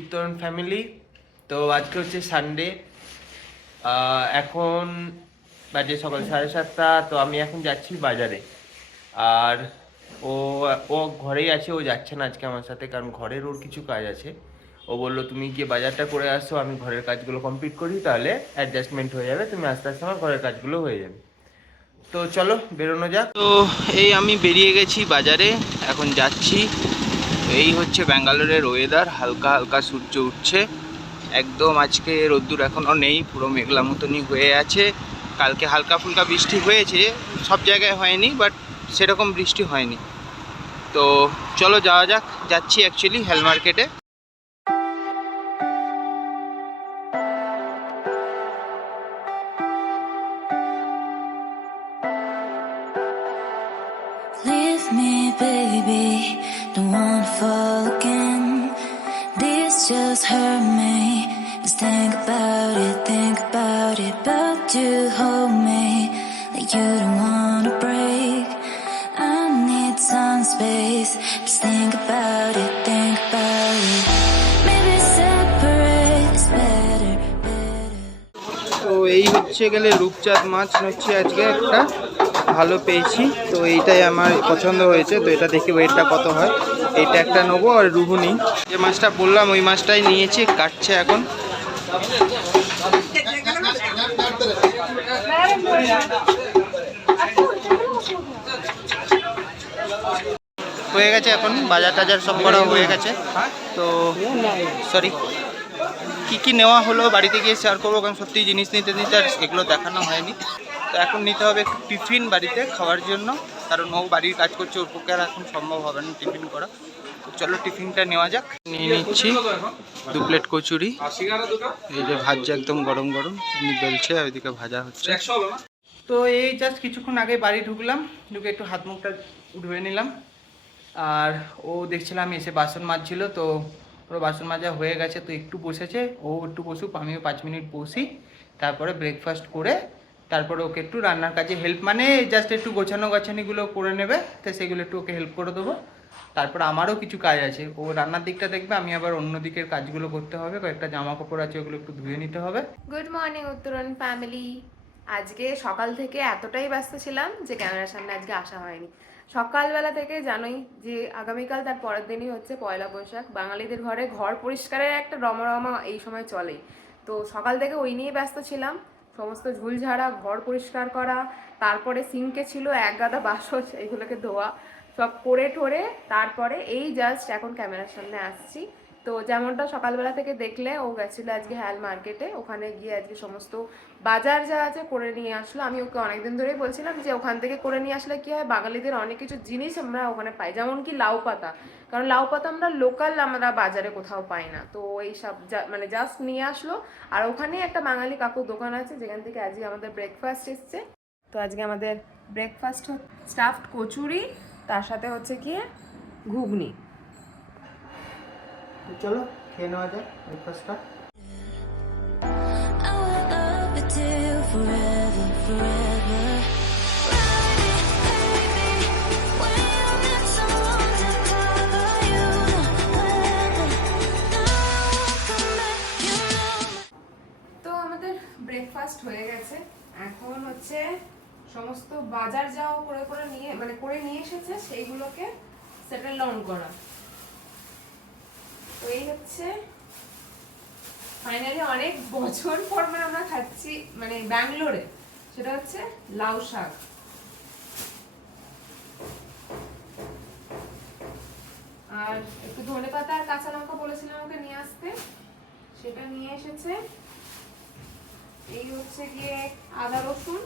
উত্তরণ ফ্যামিলি তো আজকে হচ্ছে সানডে এখন বাজে সকাল সাড়ে সাতটা, তো আমি এখন যাচ্ছি বাজারে। আর ও ও ঘরেই আছে, ও যাচ্ছে না আজকে আমার সাথে, কারণ ঘরের ওর কিছু কাজ আছে। ও বলল, তুমি গিয়ে বাজারটা করে আসো, আমি ঘরের কাজগুলো কমপ্লিট করি, তাহলে অ্যাডজাস্টমেন্ট হয়ে যাবে, তুমি আস্তে আস্তে আমার ঘরের কাজগুলো হয়ে যাবে। তো চলো, বেরোনো যাক। তো এই আমি বেরিয়ে গেছি বাজারে, এখন যাচ্ছি। এই হচ্ছে ব্যাঙ্গালোরের ওয়েদার হালকা হালকা সূর্য উঠছে। একদম আজকে রোদ্দুর এখনও নেই, পুরো মেঘলা মতনই হয়ে আছে। কালকে হালকা ফুলকা বৃষ্টি হয়েছে, সব জায়গায় হয়নি বাট সেরকম বৃষ্টি হয়নি। তো চলো যাওয়া যাক, যাচ্ছি অ্যাকচুয়ালি হেল মার্কেটে Don't wanna fall again. This just hurt me. Just think about it, think about it. But you hold me like you don't wanna break. I need some space. Just think about it, think about it. Maybe separate is better, better. তো এই হচ্ছে গেলে রূপচাঁদ মাছ হচ্ছে আজকে একটা ভালো পেয়েছি। তো এইটাই আমার পছন্দ হয়েছে। তো এটা দেখি ওয়েটটা কত হয়? এইটা একটা নেব আর রুহুনি। যে মাছটা বললাম, ওই মাছটাই নিয়েছি, কাটছে এখন। হয়ে গেছে এখন, বাজার টাজার সব করা হয়ে গেছে। তো সরি কি কি নেওয়া হলো, বাড়িতে গিয়ে শেয়ার করব, কারণ সত্যি জিনিস নিতে নিতে আর এগুলো দেখানো হয়নি। তো এখন নিতে হবে একটু টিফিন বাড়িতে খাওয়ার জন্য। কারণ ও বাড়ির কাজ করছে, ওর পক্ষে আর এখন সম্ভব হবে না টিফিন করা। তো চলো টিফিনটা নেওয়া যাক। নিয়ে নিচ্ছি দু প্লেট কচুরি। এই যে ভাজছে একদম গরম গরম উনি বেলছে ওইদিকে ভাজা হচ্ছে। তো এই জাস্ট কিছুক্ষণ আগে বাড়ি ঢুকলাম, ঢুকে একটু হাত মুখটা ধুয়ে নিলাম। আর ও দেখছিলাম এসে বাসন মাজছিল, তো পুরো বাসন মাজা হয়ে গেছে, তো একটু বসেছে। ও একটু বসুক, আমিও পাঁচ মিনিট বসি। তারপরে ব্রেকফাস্ট করে তারপরে ওকে একটু রান্নার কাজে হেল্প মানে জাস্ট একটু গোছানো গাছানিগুলো করে নেবে, তো সেগুলো একটু ওকে হেল্প করে দেবো। তারপর আমারও কিছু কাজ আছে, ও রান্নার দিকটা দেখবে, আমি আবার অন্য দিকের কাজগুলো করতে হবে, কয়েকটা জামা কাপড় আছে, ওগুলো একটু ধুয়ে নিতে হবে। গুড মর্নিং উত্তরণ ফ্যামিলি আজকে সকাল থেকে এতটাই ব্যস্ত ছিলাম যে ক্যামেরার সামনে আজকে আসা হয়নি। সকালবেলা থেকে জানোই যে আগামীকাল তার পরের দিনই হচ্ছে পয়লা বৈশাখ। বাঙালিদের ঘরে ঘর পরিষ্কারের একটা রমরমা এই সময় চলে তো সকাল থেকে ওই নিয়ে ব্যস্ত ছিলাম। সমস্ত ঝুলঝাড়া, ঘর পরিষ্কার করা, তারপরে সিঙ্কে ছিল এক গাদা বাসন এইগুলোকে ধোয়া, সব করে ঠোরে, তারপরে এই জাস্ট এখন ক্যামেরার সামনে আসছি। তো যেমনটা সকালবেলা থেকে দেখলে, ও গেছিল আজকে হ্যাল মার্কেটে। ওখানে গিয়ে আজকে সমস্ত বাজার যা আছে করে নিয়ে আসলো। আমি ওকে অনেকদিন ধরেই বলছিলাম যে, ওখান থেকে করে নিয়ে আসলে কি হয়? বাঙালিদের অনেক কিছু জিনিস আমরা ওখানে পাই। যেমন কি লাউ পাতা। কারণ লাউ পাতা আমরা লোকাল আমরা বাজারে কোথাও পাই না। তো এই সব মানে জাস্ট নিয়ে আসলো। আর ওখানে একটা বাঙালি কাকুর দোকান আছে, যেখান থেকে আজকে আমাদের ব্রেকফাস্ট এসছে। তো আজকে আমাদের ব্রেকফাস্ট হচ্ছে স্টাফড কচুরি, তার সাথে হচ্ছে গিয়ে ঘুগনি। তো চলো খেয়ে নেওয়া যাক ব্রেকফাস্টটা তো আমাদের ব্রেকফাস্ট হয়ে গেছে। এখন হচ্ছে সমস্ত বাজার যাও করে করে নিয়ে মানে করে নিয়ে এসেছে সেইগুলোকে সেটেল লং করা। এই হচ্ছে ফাইনালি অনেক বছর পর মানে আমরা খাচ্ছি মানে ব্যাঙ্গালোরে, সেটা হচ্ছে লাউ শাক। আর একটু ধনে পাতা আর কাঁচা লঙ্কা বলেছিলাম আমাকে নিয়ে আসতে, সেটা নিয়ে এসেছে। এই হচ্ছে গিয়ে আদা রসুন।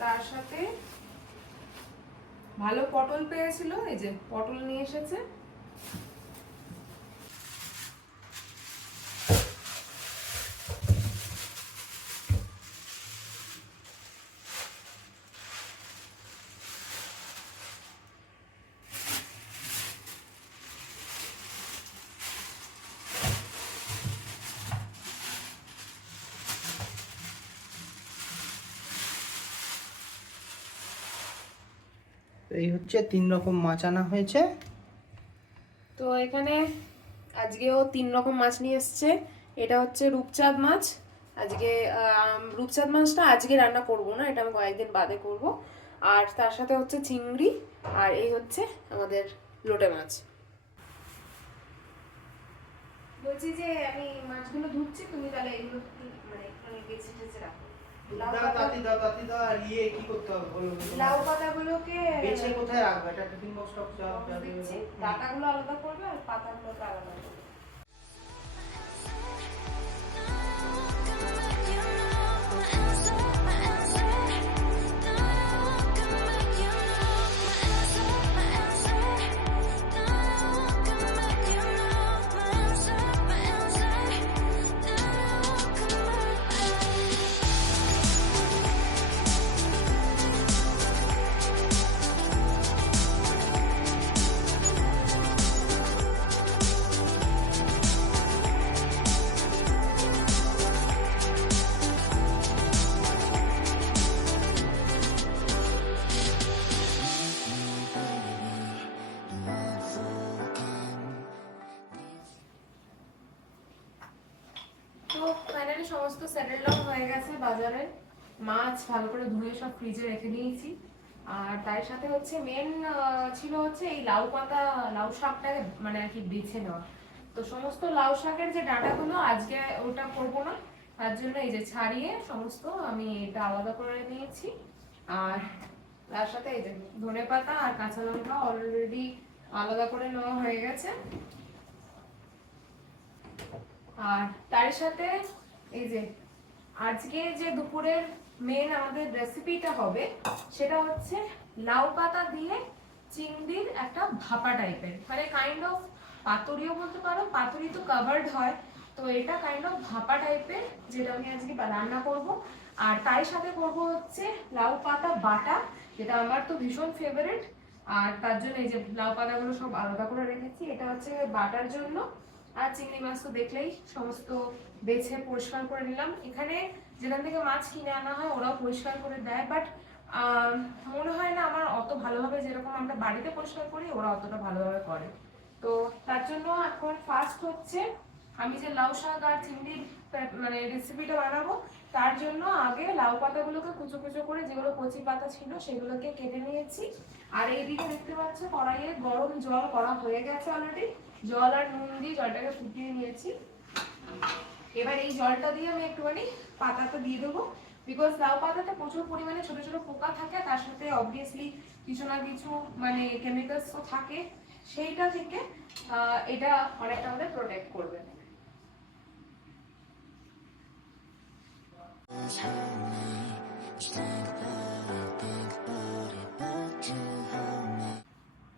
তার সাথে ভালো পটল পেয়েছিল এই যে পটল নিয়ে এসেছে। তো এই হচ্ছে তিন রকম মাছ আনা হয়েছে। তো এখানে আজকেও তিন রকম মাছ নিয়ে এসছে। এটা হচ্ছে রূপচাঁদ মাছ। আজকে রূপচাঁদ মাছটা আজকে রান্না করব না এটা আমি কয়েকদিন বাদে করব। আর তার সাথে হচ্ছে চিংড়ি আর এই হচ্ছে আমাদের লোটে মাছ। বলছি যে আমি মাছগুলো ধুচ্ছি তুমি তাহলে এগুলো মানে একটু বেছে টেছে রাখো। দাও তাতি দাও তাতি ইয়ে কি করতে হবে বলো। লাউ পাতাগুলোকে বেছে কোথায় রাখবে? এটা টিফিন বক্স টক্স দিচ্ছি। ডাটাগুলো আলাদা করবে আর পাতাগুলো আলাদা করবে। ফাইনালি সমস্ত সেটেল ডাউন হয়ে গেছে বাজারে মাছ ভালো করে ধুয়ে সব ফ্রিজে রেখে দিয়েছি। আর তার সাথে হচ্ছে মেন ছিল হচ্ছে এই লাউ পাতা, লাউ শাকটাকে মানে আর কি বেছে নেওয়া। তো সমস্ত লাউ শাকের যে ডাঁটাগুলো আজকে ওটা করব না, তার জন্য এই যে ছাড়িয়ে সমস্ত আমি এটা আলাদা করে নিয়েছি। আর তার সাথে এই যে ধনে পাতা আর কাঁচা লঙ্কা অলরেডি আলাদা করে নেওয়া হয়ে গেছে। আর তার সাথে এই যে আজকে যে দুপুরের মেন আমাদের রেসিপিটা হবে, সেটা হচ্ছে লাউ পাতা দিয়ে চিংড়ির একটা ভাপা টাইপের মানে কাইন্ড অফ পাতুরিও বলতে পারো, পাতুরি তো কাভার্ড হয়। তো এটা কাইন্ড অফ ভাপা টাইপের যেটা আমি আজকে রান্না করব। আর তার সাথে করব হচ্ছে লাউ পাতা বাটা, যেটা আমার তো ভীষণ ফেভারিট আর তার জন্য এই যে লাউ পাতাগুলো সব আলাদা করে রেখেছি, এটা হচ্ছে বাটার জন্য। আর চিংড়ি মাছ তো দেখলেই সমস্ত বেছে পরিষ্কার করে নিলাম। এখানে যেখান থেকে মাছ কিনে আনা হয়, ওরাও পরিষ্কার করে দেয়। বাট মনে হয় না আমার অত ভালোভাবে যেরকম আমরা বাড়িতে পরিষ্কার করি, ওরা অতটা ভালোভাবে করে। তো তার জন্য এখন ফার্স্ট হচ্ছে আমি যে লাউ শাক আর চিংড়ির মানে রেসিপিটা বানাবো, তার জন্য আগে লাউ পাতাগুলোকে কুচো কুচো করে যেগুলো কচি পাতা ছিল, সেগুলোকে কেটে নিয়েছি। আর এইদিকে দেখতে পাচ্ছ কড়াইয়ে গরম জল করা হয়ে গেছে অলরেডি জল আর নুন দিয়ে জলটাকে ফুটিয়ে নিয়েছি। এবার এই জলটা দিয়ে আমি একটুখানি পাতাটা দিয়ে দেবো। বিকজ লাউ পাতাতে প্রচুর পরিমাণে ছোট ছোট পোকা থাকে, তার সাথে অবভিয়াসলি কিছু না কিছু মানে কেমিক্যালস তো থাকে। সেইটা থেকে এটা অনেকটা আমাদের প্রোটেক্ট করবে।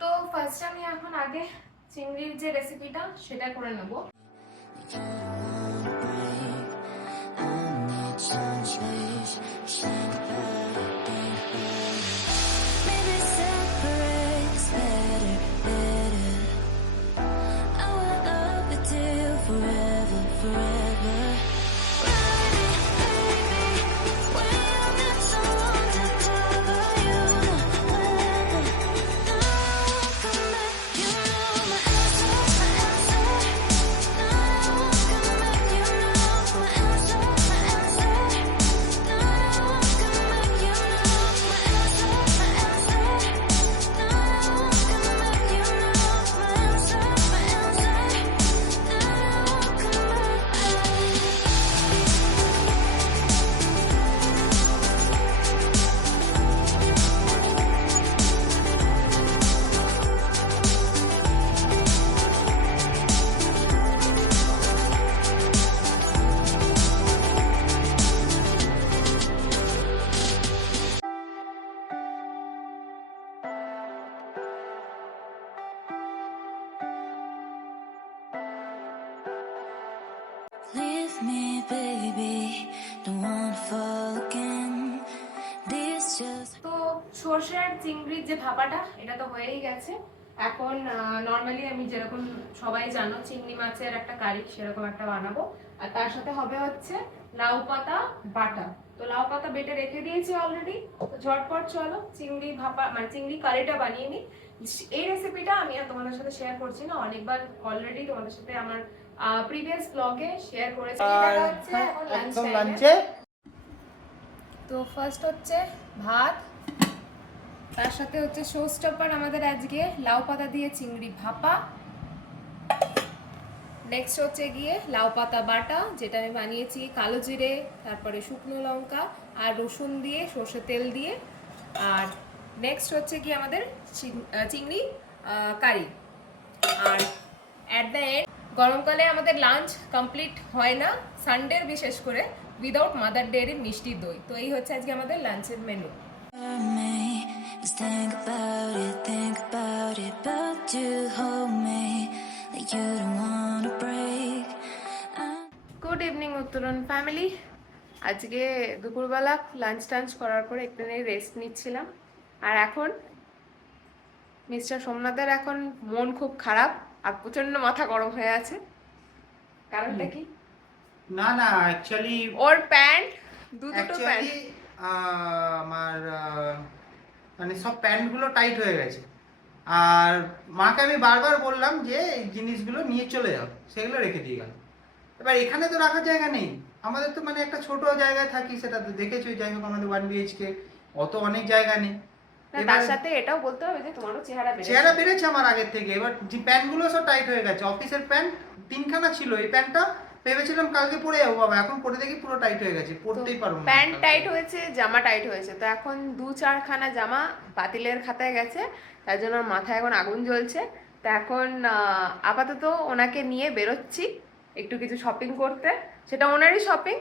তো ফার্স্ট আমি এখন আগে চিংড়ির যে রেসিপিটা সেটা করে নেব। যে ভাপাটা এটা তো হয়েই গেছে। এখন নর্মালি আমি যেরকম সবাই জানো চিংড়ি মাছের একটা কারি সেরকম একটা বানাবো। আর তার সাথে হবে হচ্ছে লাউ পাতা বাটা। তো লাউ পাতা বেটে রেখে দিয়েছি অলরেডি তো ঝটপট চলো চিংড়ি ভাপা মানে চিংড়ি কারিটা বানিয়ে নিই। এই রেসিপিটা আমি আর তোমাদের সাথে শেয়ার করছি না অনেকবার অলরেডি তোমাদের সাথে আমার প্রিভিয়াস ব্লগে শেয়ার করেছি। তো ফার্স্ট হচ্ছে ভাত তার সাথে হচ্ছে শো স্টপার আমাদের আজকে লাউ পাতা দিয়ে চিংড়ি ভাপা। নেক্সট হচ্ছে গিয়ে লাউ পাতা বাটা, যেটা আমি বানিয়েছি কালো জিরে, তারপরে শুকনো লঙ্কা আর রসুন দিয়ে, সর্ষে তেল দিয়ে। আর নেক্সট হচ্ছে কি আমাদের চিংড়ি কারি। আর অ্যাট দ্য এন্ড গরমকালে আমাদের লাঞ্চ কমপ্লিট হয় না সানডের বিশেষ করে উইদাউট মাদার ডেয়ারির মিষ্টি দই। তো এই হচ্ছে আজকে আমাদের লাঞ্চের menu. Just think about it, think about it. But you hold me like you don't wanna break. I'm good evening Uttaran family আজকে দুপুরবেলা লাঞ্চ টাঞ্চ করার পরে একটু রেস্ট নিচ্ছিলাম। আর এখন মিস্টার সোমনাথের এখন মন খুব খারাপ আর প্রচণ্ড মাথা গরম হয়ে আছে। কারণটা কি? না না অ্যাকচুয়ালি ওর প্যান্ট দু দুটো প্যান্ট। আমার মানে সব প্যান্টগুলো টাইট হয়ে গেছে। আর মাকে আমি বারবার বললাম যে এই জিনিসগুলো নিয়ে চলে যাও সেগুলো রেখে দিয়ে গেল। এবার এখানে তো রাখার জায়গা নেই। আমাদের তো মানে একটা ছোট জায়গায় থাকি সেটা তো দেখেছ যাই হোক আমাদের ওয়ান বিএইচকে অত অনেক জায়গা নেই। তার সাথে এটাও বলতে হবে যে তোমারও চেহারা বেড়েছে। চেহারা বেড়েছে আমার আগের থেকে। এবার যে প্যান্টগুলো সব টাইট হয়ে গেছে অফিসের প্যান্ট তিনখানা ছিল এই প্যান্টটা ভেবেছিলাম কালকে পরে যাব বাবা এখন পরে দেখি পুরো টাইট হয়ে গেছে পরতেই পারব না প্যান্ট টাইট হয়েছে জামা টাইট হয়েছে তো এখন দু চারখানা জামা বাতিলের খাতায় গেছে তার জন্য ওর মাথায় এখন আগুন জ্বলছে তো এখন আপাতত ওনাকে নিয়ে বেরোচ্ছি একটু কিছু শপিং করতে সেটা ওনারই শপিং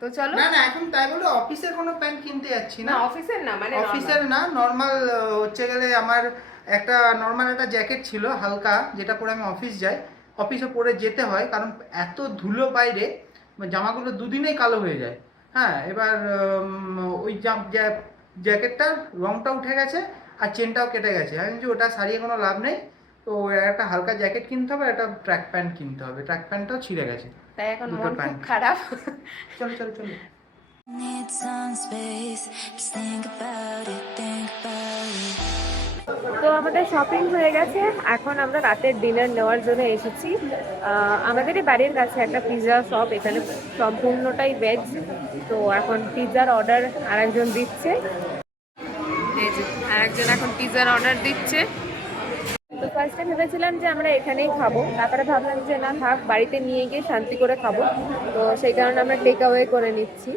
তো চলো। না না এখন তাই বলে অফিসের কোনো প্যান্ট কিনতে যাচ্ছি না। না অফিসের না মানে অফিসের না নর্মাল হচ্ছে গেলে আমার একটা নর্মাল একটা জ্যাকেট ছিল হালকা যেটা পরে আমি অফিস যাই। অফিসে পরে যেতে হয় কারণ এত ধুলো বাইরে জামাগুলো দুদিনেই কালো হয়ে যায়। হ্যাঁ এবার ওই জাম- জ্যাকেটটার রংটা উঠে গেছে আর চেনটাও কেটে গেছে। আমি বলছি ওটা সারিয়ে কোনো লাভ নেই। তো একটা হালকা জ্যাকেট কিনতে হবে একটা ট্র্যাক প্যান্ট কিনতে হবে। ট্র্যাক প্যান্টটাও ছিঁড়ে গেছে। তাই এখন মন খুব প্যান্ট। খারাপ। চলো চলো চলো। Need some space. Just think about it, think about it. তো আমাদের শপিং হয়ে গেছে। এখন আমরা রাতের ডিনার নেওয়ার জন্য এসেছি। আমাদেরই বাড়ির কাছে একটা পিৎজা শপ এখানে সম্পূর্ণটাই ভেজ তো এখন পিৎজার অর্ডার আরেকজন দিচ্ছে। আরেকজন এখন পিৎজার অর্ডার দিচ্ছে। তো ফার্স্টে ভেবেছিলাম যে আমরা এখানেই খাব। তারপরে ভাবলাম যে না থাক, বাড়িতে নিয়ে গিয়ে শান্তি করে খাব। তো সেই কারণে আমরা টেক করে নিচ্ছি।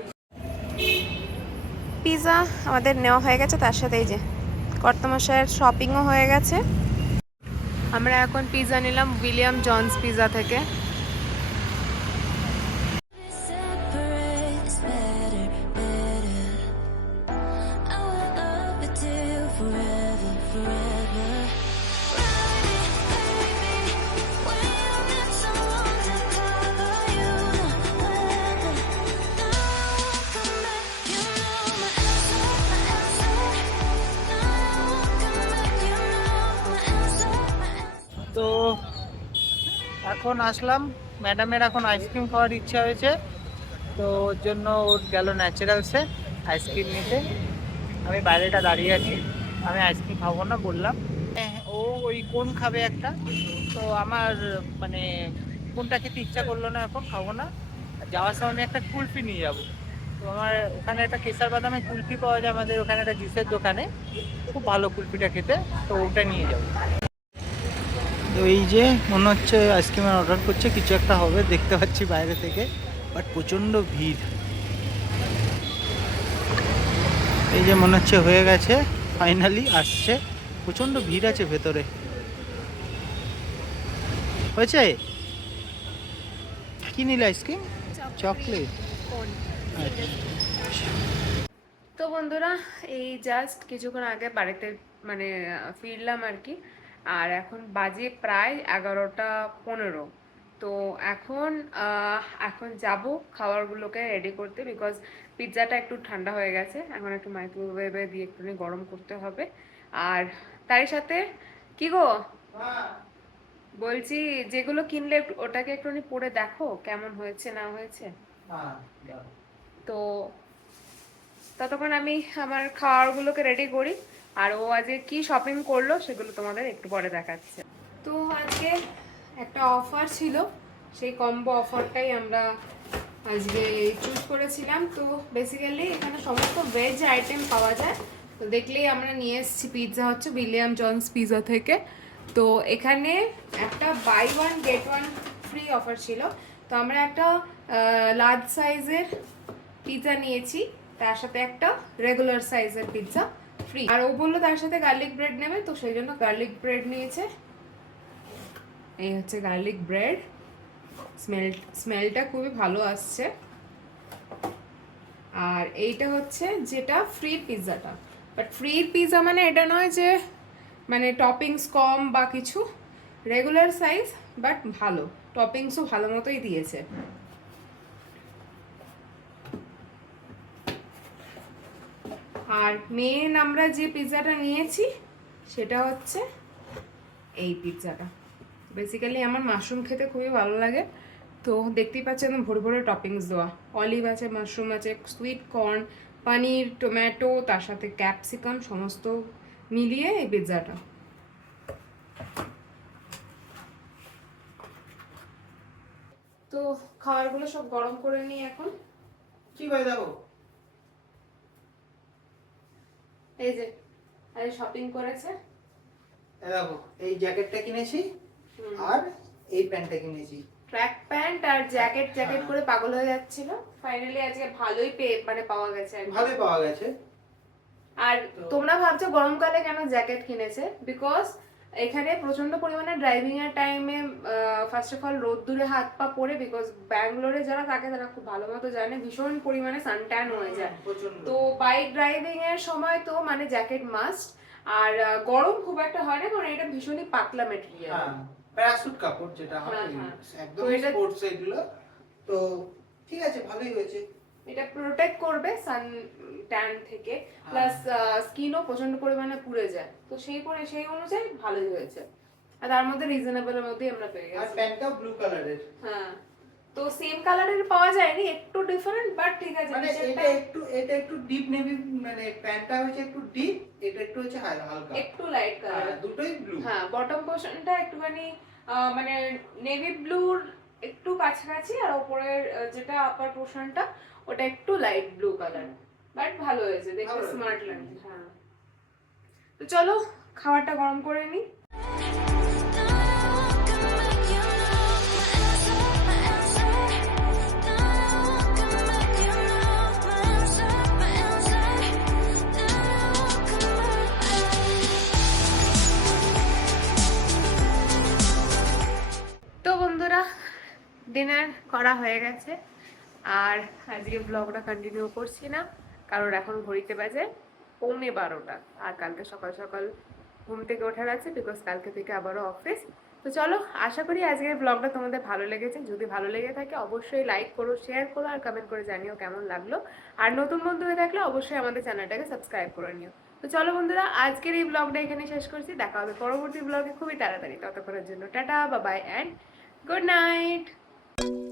পিৎজা আমাদের নেওয়া হয়ে গেছে, তার সাথে এই যে কর্তমশায়ের শপিংও হয়ে গেছে। আমরা এখন পিৎজা নিলাম উইলিয়াম জনস পিৎজা থেকে। এখন আসলাম। ম্যাডামের এখন আইসক্রিম খাওয়ার ইচ্ছা হয়েছে। তো ওর জন্য ওর গেল ন্যাচারালসে আইসক্রিম নিতে। আমি বাইরেটা দাঁড়িয়ে আছি। আমি আইসক্রিম খাব না বললাম। হ্যাঁ, ও ওই কোন খাবে একটা? তো আমার মানে কোনটা খেতে ইচ্ছা করল না এখন খাব না। যাওয়ার সময় আমি একটা কুলফি নিয়ে যাব। তো আমার ওখানে একটা কেসার বাদামের কুলফি পাওয়া যায় আমাদের ওখানে একটা জুসের দোকানে। খুব ভালো কুলফিটা খেতে। তো ওটা নিয়ে যাব। তো এই যে মনে হচ্ছে আইসক্রিমের অর্ডার করছে কিছু একটা হবে দেখতে পাচ্ছি বাইরে থেকে বাট প্রচণ্ড ভিড়। এই যে মনে হচ্ছে হয়ে গেছে ফাইনালি আসছে প্রচণ্ড ভিড় আছে ভেতরে। হয়েছে? কি নিলে আইসক্রিম? চকলেট। তো বন্ধুরা এই জাস্ট কিছুক্ষণ আগে বাড়িতে মানে ফিরলাম আর কি। আর এখন বাজে প্রায় এগারোটা পনেরো। তো এখন এখন যাব খাবারগুলোকে রেডি করতে বিকজ পিৎজাটা একটু ঠান্ডা হয়ে গেছে। এখন একটু মাইক্রোওয়েভে দিয়ে একটুখানি গরম করতে হবে। আর তার সাথে কি গো? বলছি যেগুলো কিনলে একটু- ওটাকে একটুখানি পরে দেখো কেমন হয়েছে না হয়েছে। তো ততক্ষণ আমি আমার খাওয়ারগুলোকে রেডি করি। আর ও আজকে কি শপিং করল সেগুলো তোমাদের একটু পরে দেখাচ্ছে। তো আজকে একটা অফার ছিল, সেই কম্বো অফারটাই আমরা আজকে চুজ করেছিলাম। তো বেসিক্যালি এখানে সমস্ত ভেজ আইটেম পাওয়া যায়। তো দেখলেই আমরা নিয়ে এসেছি পিৎজা হচ্ছে উইলিয়াম জনস পিৎজা থেকে। তো এখানে একটা buy one get one free offer ছিল। তো আমরা একটা লার্জ সাইজের পিৎজা নিয়েছি। তার সাথে একটা রেগুলার সাইজের পিৎজা ফ্রি আর ও বলল তার সাথে গার্লিক ব্রেড নেবে, তো সেই জন্য গার্লিক ব্রেড নিয়েছে। এই হচ্ছে গার্লিক ব্রেড স্মেল স্মেলটা খুবই ভালো আসছে। আর এইটা হচ্ছে যেটা ফ্রি পিৎজাটা বাট ফ্রি পিৎজা মানে এটা নয় যে মানে টপিংস কম বা কিছু। রেগুলার সাইজ বাট ভালো। টপিংসও ভালো মতোই দিয়েছে। আর মেন আমরা যে পিৎজাটা নিয়েছি, সেটা হচ্ছে এই পিৎজাটা বেসিক্যালি আমার মাশরুম খেতে খুবই ভালো লাগে। তো দেখতেই পাচ্ছেন ভোর ভোরে টপিংস দেওয়া। অলিভ আছে মাশরুম আছে সুইট কর্ন পনির টমেটো তার সাথে ক্যাপসিকাম সমস্ত মিলিয়ে এই পিৎজাটা তো খাবারগুলো সব গরম করে নিই এখন। কি ভাই দেখো এই যে আরে শপিং করেছে। দেখো এই জ্যাকেটটা কিনেছি আর এই প্যান্টটা কিনেছি। ট্র্যাক প্যান্ট আর জ্যাকেট জ্যাকেট করে পাগল হয়ে যাচ্ছিল। ফাইনালি আজকে ভালোই পেয়ে মানে পাওয়া গেছে আর ভালোই পাওয়া গেছে। আর তোমরা ভাবছ গরমকালে কেন জ্যাকেট কিনেছে? বিকজ এখানে প্রচণ্ড পরিমাণে ড্রাইভিং এর টাইমে ফার্স্ট অফ অল রোদ্দুরে হাত পা পড়ে বিকজ ব্যাঙ্গালোরে যারা থাকে তারা খুব ভালো মতো জানে ভীষণ পরিমাণে সানট্যান হয়ে যায়। তো বাইক ড্রাইভিং এর সময় তো মানে জ্যাকেট মাস্ট আর গরম খুব একটা হয় না কারণ এটা ভীষণই পাতলা মেটেরিয়াল হ্যাঁ প্যারাসুট কাপড় যেটা হয় হ্যাঁ, হ্যাঁ। একদম স্পোর্টস এগুলো। তো ঠিক আছে ভালোই হয়েছে। এটা প্রোটেক্ট করবে সান ট্যান থেকে প্লাস স্কিনও প্রচণ্ড পরিমাণে পুড়ে যায়। তো সেই পরে সেই অনুযায়ী ভালোই হয়েছে। আর তার মধ্যে রিজনেবলের মধ্যেই আমরা পেয়ে গেছি। আর গেছি প্যান্টটাও ব্লু কালারের হ্যাঁ। তো সেম কালারের পাওয়া যায়নি একটু ডিফারেন্ট বাট ঠিক আছে মানে এটা একটু এটা একটু ডিপ নেভি মানে প্যান্টটা হচ্ছে একটু ডিপ এটা একটু হচ্ছে হালকা। একটু লাইট আর কালার দুটোই ব্লু হ্যাঁ বটম পোর্শনটা একটুখানি মানে নেভি ব্লুর একটু কাছাকাছি আর ওপরের যেটা আপার পোর্শনটা ওটা একটু লাইট ব্লু কালার বাট ভালো হয়েছে দেখো স্মার্ট লাগছে। হ্যাঁ। তো চলো খাবারটা গরম করে নিই। ডিনার করা হয়ে গেছে। আর আজকে ব্লগটা কন্টিনিউ করছি না, কারণ এখন ঘড়িতে বাজে পৌনে বারোটা। আর কালকে সকাল সকাল ঘুম থেকে ওঠার আছে বিকজ কালকে থেকে আবারও অফিস তো চলো, আশা করি আজকের ব্লগটা তোমাদের ভালো লেগেছে। যদি ভালো লেগে থাকে, অবশ্যই লাইক করো শেয়ার করো, আর কমেন্ট করে জানিও কেমন লাগল। আর নতুন বন্ধু হয়ে থাকলে অবশ্যই আমাদের চ্যানেলটাকে সাবস্ক্রাইব করে নিও। তো চলো বন্ধুরা, আজকের এই ব্লগটা এখানে শেষ করছি। দেখা হবে পরবর্তী ব্লগে খুবই তাড়াতাড়ি। ততক্ষণের জন্য টাটা বা bye and good night Thank you.